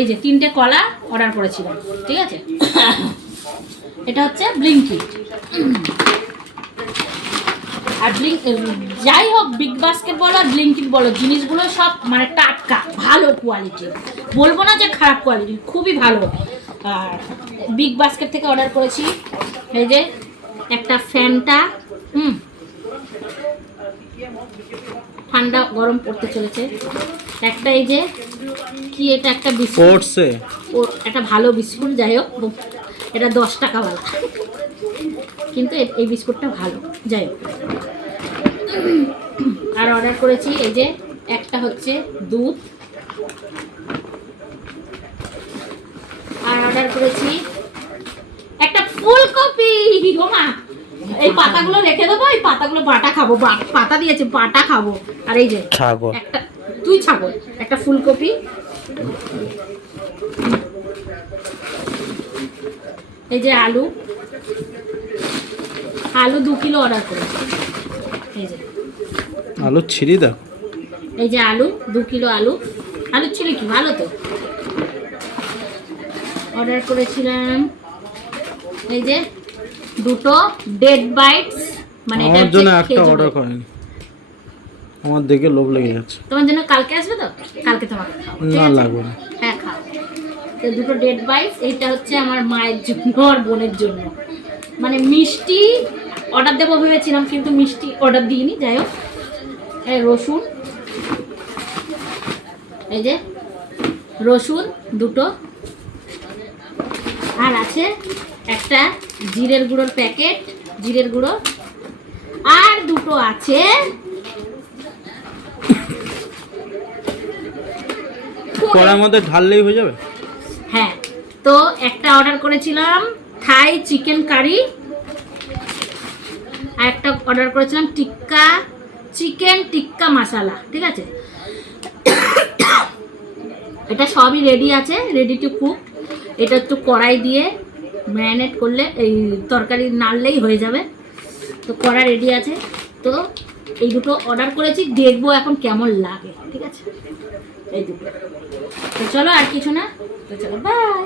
এই যে 3টে কলা অর্ডার করেছিলাম, ঠিক আছে। এটা হচ্ছে ব্লিঙ্কিট। আর যাই হোক, বিগ বাস্কেট বলো আর ব্লিঙ্কিট বলো, জিনিসগুলো সব মানে টাটকা, ভালো কোয়ালিটির, বলবো না যে খারাপ কোয়ালিটির, খুবই ভালো। আর বিগ বাস্কেট থেকে অর্ডার করেছি এই যে একটা ফ্যানটা, ঠান্ডা গরম পড়তে চলেছে। একটা এই যে কি, এটা একটা বিস্কুট, একটা ভালো বিস্কুট, যাই হোক এটা 10 টাকাওয়ালা, কিন্তু এই বিস্কুটটা ভালো, যাই হোক। আর অর্ডার করেছি এই যে একটা হচ্ছে দুধ, আর অর্ডার করেছি একটা ফুলকপি। ওমা, এই পাতাগুলো রেখে দেবো, এই পাতাগুলো বাটা খাবো, পাতা দিয়েছে বাটা খাবো। আর এই যে একটা, তুই ছাগল, একটা ফুলকপি, এই যে আলু 2 কিলো অর্ডার করেছি। এই যে আলু ছিঁড়ি দাও, এই যে আলু 2 কিলো আলু ছিল কি ভালো তো। অর্ডার করেছিলাম এই যে 2টো ডেড বাইটস, মানে আমার জন্য একটা অর্ডার করেন, আমার দেখে লোভ লেগে যাচ্ছে। তোমার জন্য কালকে আসবে তো, কালকে তোমাকে না লাগবে না, হ্যাঁ খাও। তো 2টো ডেড বাইটস, এইটা হচ্ছে আমার মায়ের জন্য আর বোনের জন্য। মানে মিষ্টি অর্ডার দেবো ভেবেছিলাম, কিন্তু মিষ্টি অর্ডার দিইনি, যাই হোক। এই রসুন, এই যে রসুন 2টো, আর আছে একটা জিরের গুঁড়োর প্যাকেট, জিরের গুঁড়ো, আর 2টো আছে কড়ার মধ্যে ঢাললেই হয়ে যাবে। হ্যাঁ, তো একটা অর্ডার করেছিলাম থাই চিকেন কারি, আর একটা অর্ডার করেছিলাম চিকেন টিক্কা মশলা, ঠিক আছে। এটা সবই রেডি আছে, রেডি টু কুক। এটা একটু কড়াই দিয়ে ম্যারিনেট করলে, এই তরকারি নাড়লেই হয়ে যাবে। তো কড়া রেডি আছে, তো এই 2টো অর্ডার করেছি, দেখবো এখন কেমন লাগে, ঠিক আছে। এই 2টো, তো চলো, আর কিছু না, তো চলো বাই।